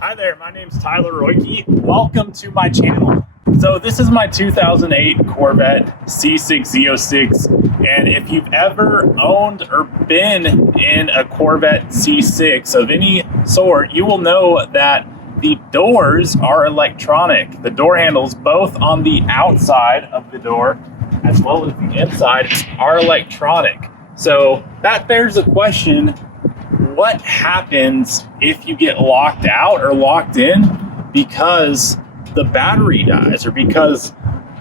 Hi there, my name's Tyler Royke. Welcome to my channel. So this is my 2008 Corvette C6 Z06, and if you've ever owned or been in a Corvette C6 of any sort, you will know that the doors are electronic. The door handles, both on the outside of the door as well as the inside, are electronic. So that bears a question: what happens if you get locked out or locked in because the battery dies or because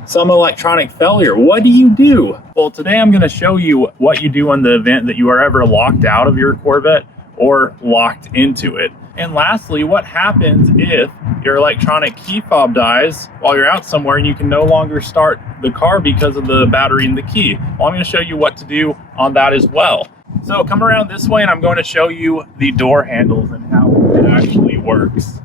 some electronic failure? What do you do? Well, today I'm going to show you what you do in the event that you are ever locked out of your Corvette or locked into it. And lastly, what happens if your electronic key fob dies while you're out somewhere and you can no longer start the car because of the battery in the key? Well, I'm going to show you what to do on that as well. So come around this way and I'm going to show you the door handles and how it actually works.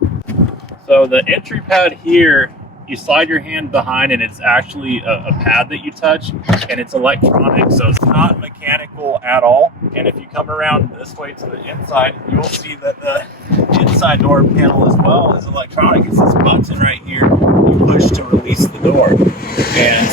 So the entry pad here, you slide your hand behind and it's actually a pad that you touch, and it's electronic, so it's not mechanical at all. And if you come around this way to the inside, you'll see that the inside door panel as well is electronic. It's this button right here you push to release the door, and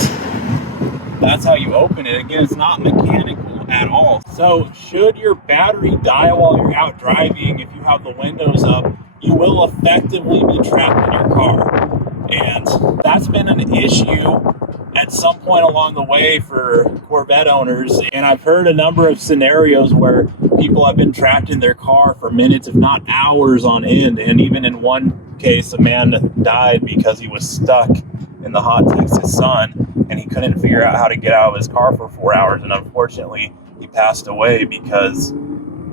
that's how you open it. Again, it's not mechanical at all. So should your battery die while you're out driving, if you have the windows up, you will effectively be trapped in your car. And that's been an issue at some point along the way for Corvette owners. And I've heard a number of scenarios where people have been trapped in their car for minutes, if not hours on end. And even in one case, a man died because he was stuck in the hot Texas sun and he couldn't figure out how to get out of his car for 4 hours. And unfortunately, he passed away because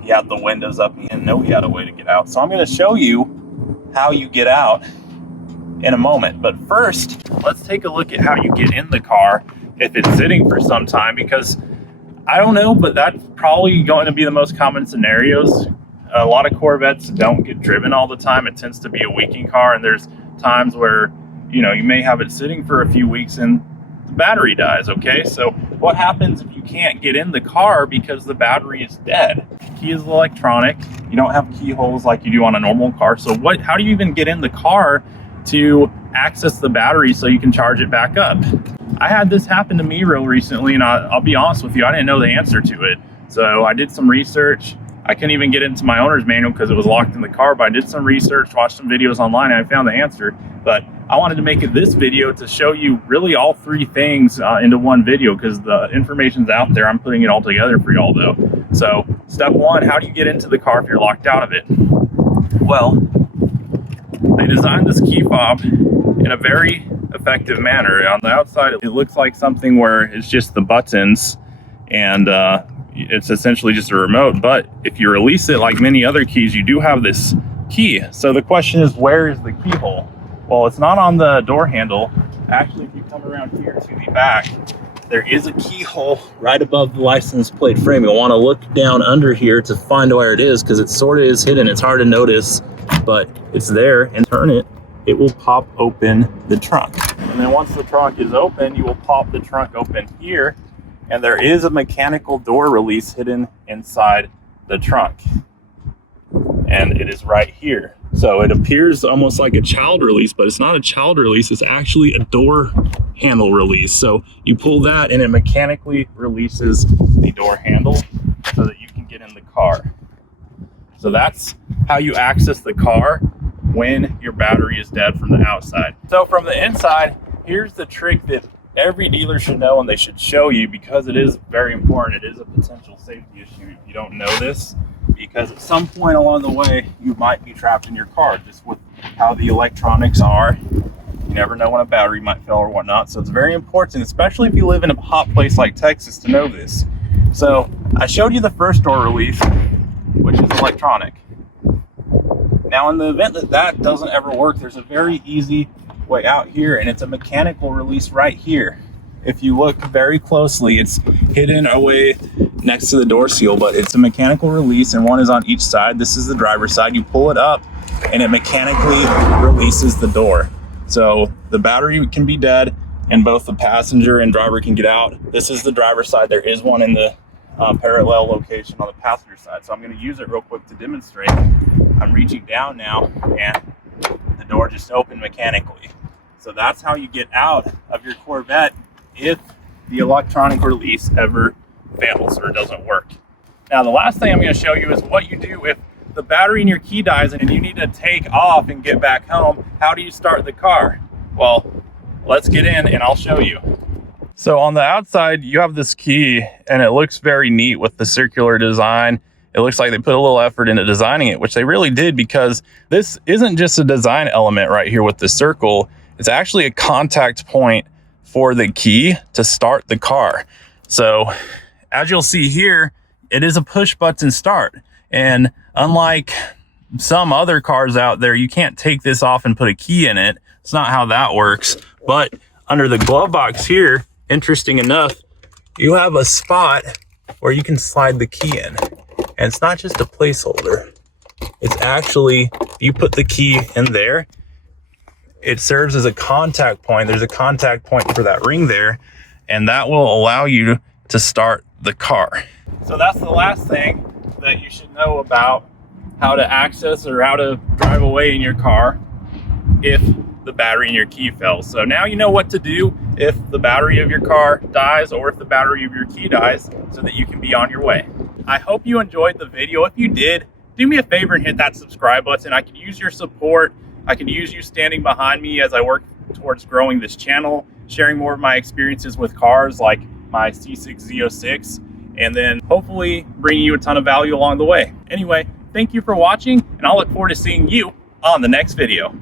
he had the windows up and he didn't know he had a way to get out. So I'm going to show you how you get out in a moment. But first, let's take a look at how you get in the car if it's sitting for some time, because I don't know, but that's probably going to be the most common scenarios. A lot of Corvettes don't get driven all the time. It tends to be a weekend car, and there's times where, you know, you may have it sitting for a few weeks and the battery dies. Okay, so what happens if you can't get in the car because the battery is dead? The key is electronic. You don't have keyholes like you do on a normal car. So how do you even get in the car to access the battery so you can charge it back up? I had this happen to me real recently, and I'll be honest with you, I didn't know the answer to it. So I did some research. I couldn't even get into my owner's manual because it was locked in the car, but I did some research, watched some videos online, and I found the answer. But I wanted to make it this video to show you really all three things into one video, because the information's out there. I'm putting it all together for y'all though. So step one, how do you get into the car if you're locked out of it? Well, they designed this key fob in a very effective manner. On the outside, it looks like something where it's just the buttons and it's essentially just a remote. But if you release it, like many other keys, you do have this key. So the question is, where is the keyhole? Well, it's not on the door handle. Actually, if you come around here to the back, there is a keyhole right above the license plate frame. You'll want to look down under here to find where it is, because it sort of is hidden. It's hard to notice, but it's there. And turn it, it will pop open the trunk. And then once the trunk is open, you will pop the trunk open here, and there is a mechanical door release hidden inside the trunk. And it is right here. So it appears almost like a child release, but it's not a child release. It's actually a door handle release. So you pull that and it mechanically releases the door handle so that you can get in the car. So that's how you access the car when your battery is dead from the outside. So from the inside, here's the trick that every dealer should know and they should show you, because it is very important. It is a potential safety issue if you don't know this, because at some point along the way, you might be trapped in your car just with how the electronics are. You never know when a battery might fail or whatnot. So it's very important, especially if you live in a hot place like Texas, to know this. So I showed you the first door release, which is electronic. Now, in the event that that doesn't ever work, there's a very easy way out here, and it's a mechanical release right here. If you look very closely, it's hidden away next to the door seal, but it's a mechanical release, and one is on each side. This is the driver's side. You pull it up and it mechanically releases the door. So the battery can be dead and both the passenger and driver can get out. This is the driver's side. There is one in the parallel location on the passenger side. So I'm going to use it real quick to demonstrate. I'm reaching down now, and the door just open mechanically. So that's how you get out of your Corvette if the electronic release ever fails or doesn't work. Now, the last thing I'm going to show you is what you do if the battery in your key dies and you need to take off and get back home. How do you start the car? Well, let's get in and I'll show you. So on the outside, you have this key and it looks very neat with the circular design. It looks like they put a little effort into designing it, which they really did, because this isn't just a design element right here with the circle. It's actually a contact point for the key to start the car. So as you'll see here, it is a push button start. And unlike some other cars out there, you can't take this off and put a key in it. It's not how that works. But under the glove box here, interesting enough, you have a spot where you can slide the key in. And it's not just a placeholder. It's actually, you put the key in there, it serves as a contact point. There's a contact point for that ring there, and that will allow you to start the car. So that's the last thing that you should know about how to access or how to drive away in your car if the battery in your key fails. So now you know what to do if the battery of your car dies or if the battery of your key dies, so that you can be on your way. I hope you enjoyed the video. If you did, do me a favor and hit that subscribe button. I can use your support. I can use you standing behind me as I work towards growing this channel, sharing more of my experiences with cars like my C6 Z06, and then hopefully bringing you a ton of value along the way. Anyway, thank you for watching, and I'll look forward to seeing you on the next video.